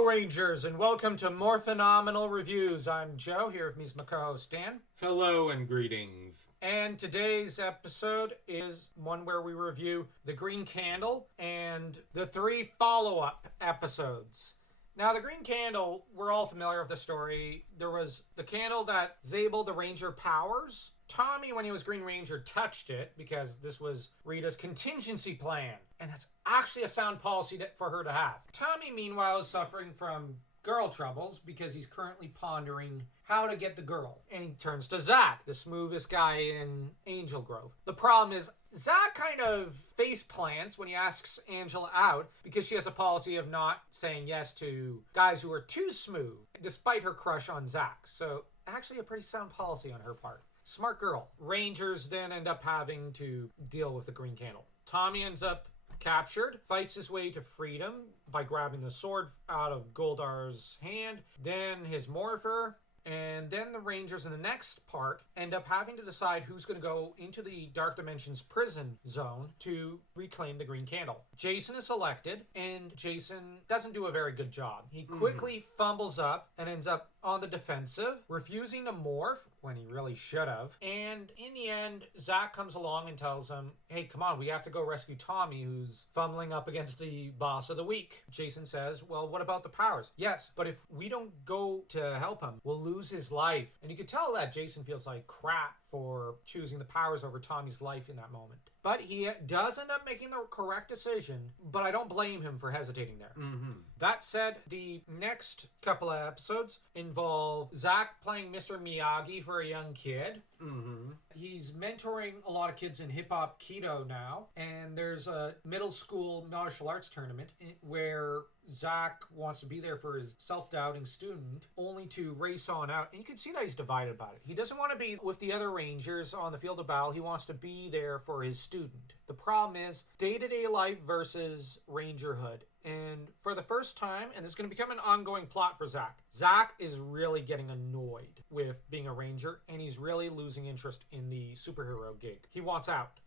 Hello, Rangers, and welcome to Morphenomenal Reviews. I'm Joe, here with me is my co-host Dan. Hello and greetings. And today's episode is one where we review The Green Candle and the 3 follow-up episodes. Now, The Green Candle, we're all familiar with the story. There was the candle that disabled the Ranger powers. Tommy, when he was Green Ranger, touched it because this was Rita's contingency plan. And that's actually a sound policy for her to have. Tommy, meanwhile, is suffering from girl troubles because he's currently pondering how to get the girl. And he turns to Zach, the smoothest guy in Angel Grove. The problem is, Zach kind of face plants when he asks Angela out because she has a policy of not saying yes to guys who are too smooth, despite her crush on Zach. So, actually a pretty sound policy on her part. Smart girl. Rangers then end up having to deal with the Green Candle. Tommy ends up captured, fights his way to freedom by grabbing the sword out of Goldar's hand, then his morpher, and then the Rangers in the next part end up having to decide who's going to go into the Dark Dimension's prison zone to reclaim the Green Candle. Jason is selected, and Jason doesn't do a very good job. He quickly fumbles up and ends up on the defensive, refusing to morph when he really should have. And in the end, Zach comes along and tells him, hey, come on, we have to go rescue Tommy, who's fumbling up against the boss of the week. Jason says, well, what about the powers? Yes, but if we don't go to help him, we'll lose his life. And you can tell that Jason feels like crap for choosing the powers over Tommy's life in that moment. But he does end up making the correct decision, but I don't blame him for hesitating there. That said, the next couple of episodes involve Zach playing Mr. Miyagi for a young kid. He's mentoring a lot of kids in hip-hop keto now, and there's a middle school martial arts tournament where Zach wants to be there for his self-doubting student, only to race on out. And you can see that he's divided about it. He doesn't want to be with the other Rangers on the field of battle. He wants to be there for his student. The problem is day-to-day life versus Rangerhood. And for the first time, and this is going to become an ongoing plot for Zach, Zach is really getting annoyed with being a Ranger, and he's really losing interest in the superhero gig. He wants out.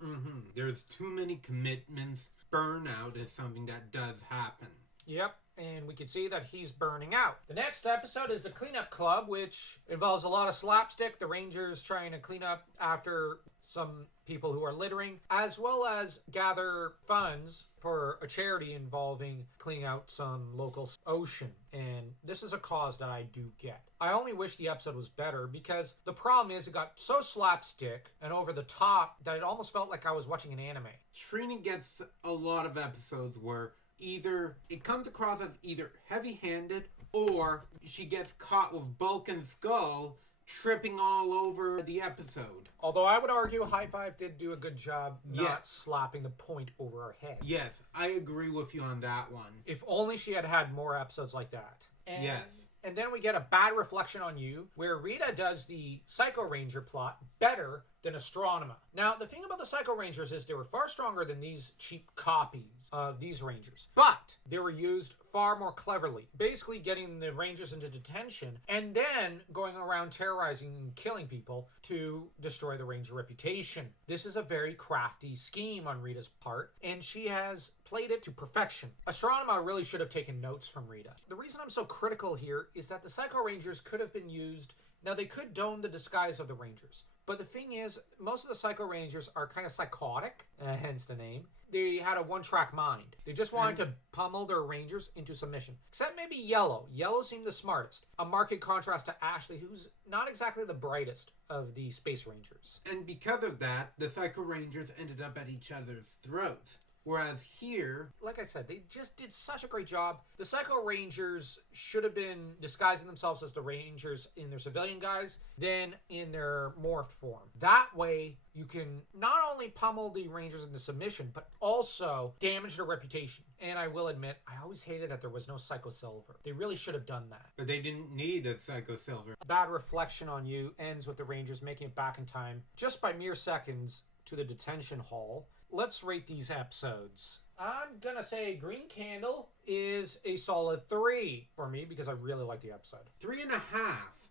There's too many commitments. Burnout is something that does happen. Yep, and we can see that he's burning out. The next episode is the Cleanup Club, which involves a lot of slapstick, the Rangers trying to clean up after some people who are littering, as well as gather funds for a charity involving cleaning out some local ocean. And this is a cause that I do get. I only wish the episode was better because the problem is it got so slapstick and over the top that it almost felt like I was watching an anime. Srini gets a lot of episodes where either it comes across as either heavy-handed or she gets caught with Bulk and Skull tripping all over the episode. Although I would argue High Five did do a good job not slapping the point over her head. Yes, I agree with you on that one. If only she had had more episodes like that. Yes. And then we get a Bad Reflection on You, where Rita does the Psycho Ranger plot better than Astronema. Now, the thing about the Psycho Rangers is they were far stronger than these cheap copies of these Rangers. But they were used far more cleverly, basically getting the Rangers into detention and then going around terrorizing and killing people to destroy the Ranger reputation. This is a very crafty scheme on Rita's part, and she has played it to perfection. Astronema really should have taken notes from Rita. The reason I'm so critical here is that the Psycho Rangers could have been used. Now, they could don the disguise of the Rangers. But the thing is, most of the Psycho Rangers are kind of psychotic, hence the name. They had a one-track mind. They just wanted to pummel their Rangers into submission. Except maybe Yellow. Yellow seemed the smartest. A marked contrast to Ashley, who's not exactly the brightest of the Space Rangers. And because of that, the Psycho Rangers ended up at each other's throats. Whereas here, like I said, they just did such a great job. The Psycho Rangers should have been disguising themselves as the Rangers in their civilian guise, then in their morphed form. That way, you can not only pummel the Rangers into submission, but also damage their reputation. And I will admit, I always hated that there was no Psycho Silver. They really should have done that. But they didn't need a Psycho Silver. Bad Reflection on You ends with the Rangers making it back in time, just by mere seconds, to the detention hall. Let's rate these episodes. I'm gonna say Green Candle is a solid 3 for me because I really like the episode. 3.5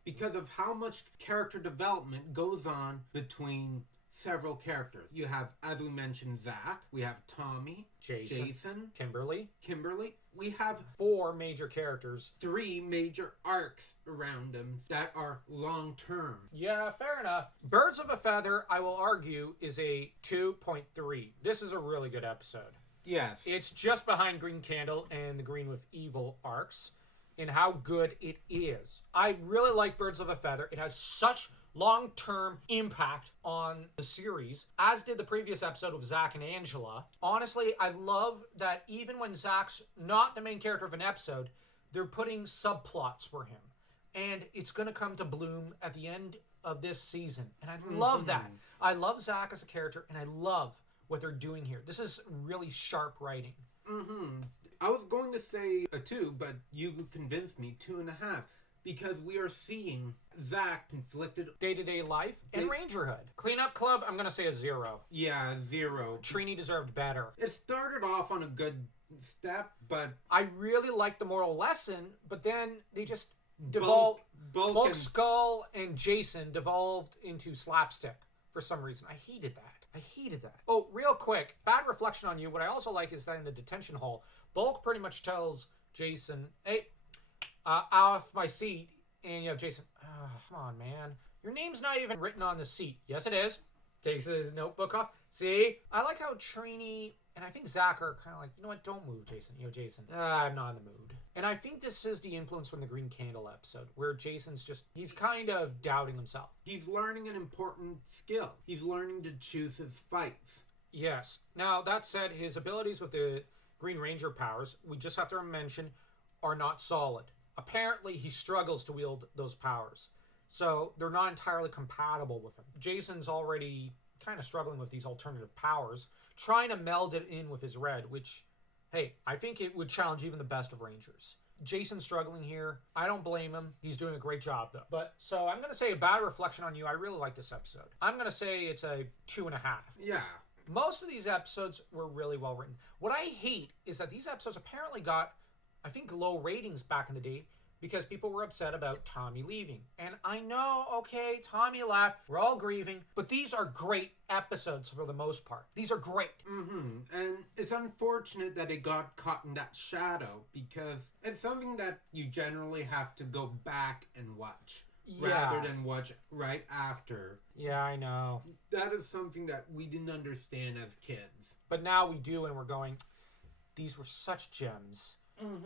because of how much character development goes on between several characters. You have, as we mentioned, Zach. We have Tommy, Jason, Kimberly. We have 4 major characters. 3 major arcs around them that are long-term. Yeah, fair enough. Birds of a Feather, I will argue, is a 2.3. This is a really good episode. Yes. It's just behind Green Candle and the Green with Evil arcs in how good it is. I really like Birds of a Feather. It has such long-term impact on the series, as did the previous episode with Zach and Angela. Honestly, I love that even when Zach's not the main character of an episode, they're putting subplots for him. And it's going to come to bloom at the end of this season. And I love that. I love Zach as a character, and I love what they're doing here. This is really sharp writing. I was going to say a 2, but you convinced me 2.5. Because we are seeing Zach conflicted day-to-day life and Rangerhood. Cleanup Club, I'm going to say a 0. Yeah, 0. Trini deserved better. It started off on a good step, but I really liked the moral lesson, but then they just devolved. Bulk, Skull, and Jason devolved into slapstick for some reason. I hated that. Oh, real quick, bad reflection on you. What I also like is that in the detention hall, Bulk pretty much tells Jason, hey, off my seat, and you have Jason, come on, man. Your name's not even written on the seat. Yes, it is. Takes his notebook off. See? I like how Trini and I think Zach are kind of like, you know what, don't move, Jason. Jason, I'm not in the mood. And I think this is the influence from the Green Candle episode, where Jason's he's kind of doubting himself. He's learning an important skill. He's learning to choose his fights. Yes. Now, that said, his abilities with the Green Ranger powers, we just have to mention, are not solid. Apparently, he struggles to wield those powers. So, they're not entirely compatible with him. Jason's already kind of struggling with these alternative powers, trying to meld it in with his red, which, hey, I think it would challenge even the best of Rangers. Jason's struggling here. I don't blame him. He's doing a great job, though. So I'm going to say a bad reflection on you. I really like this episode. I'm going to say it's a 2.5. Yeah. Most of these episodes were really well written. What I hate is that these episodes apparently got, I think, low ratings back in the day because people were upset about Tommy leaving. And I know, okay, Tommy left. We're all grieving. But these are great episodes for the most part. These are great. And it's unfortunate that it got caught in that shadow because it's something that you generally have to go back and watch. Rather than watch right after. Yeah, I know. That is something that we didn't understand as kids. But now we do, and we're going, these were such gems.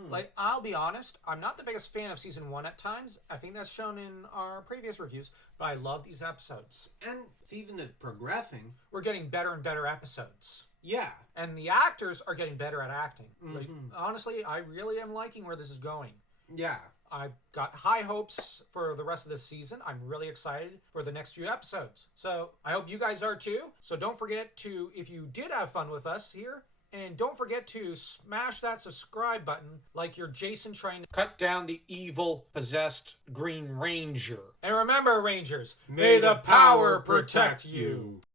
Like, I'll be honest, I'm not the biggest fan of season 1 at times. I think that's shown in our previous reviews, but I love these episodes. And season is progressing. We're getting better and better episodes. Yeah. And the actors are getting better at acting. Like, honestly, I really am liking where this is going. Yeah. I've got high hopes for the rest of this season. I'm really excited for the next few episodes. So I hope you guys are too. So don't forget to, if you did have fun with us here, and don't forget to smash that subscribe button like you're Jason trying to cut down the evil, possessed Green Ranger. And remember, Rangers, may the power protect you.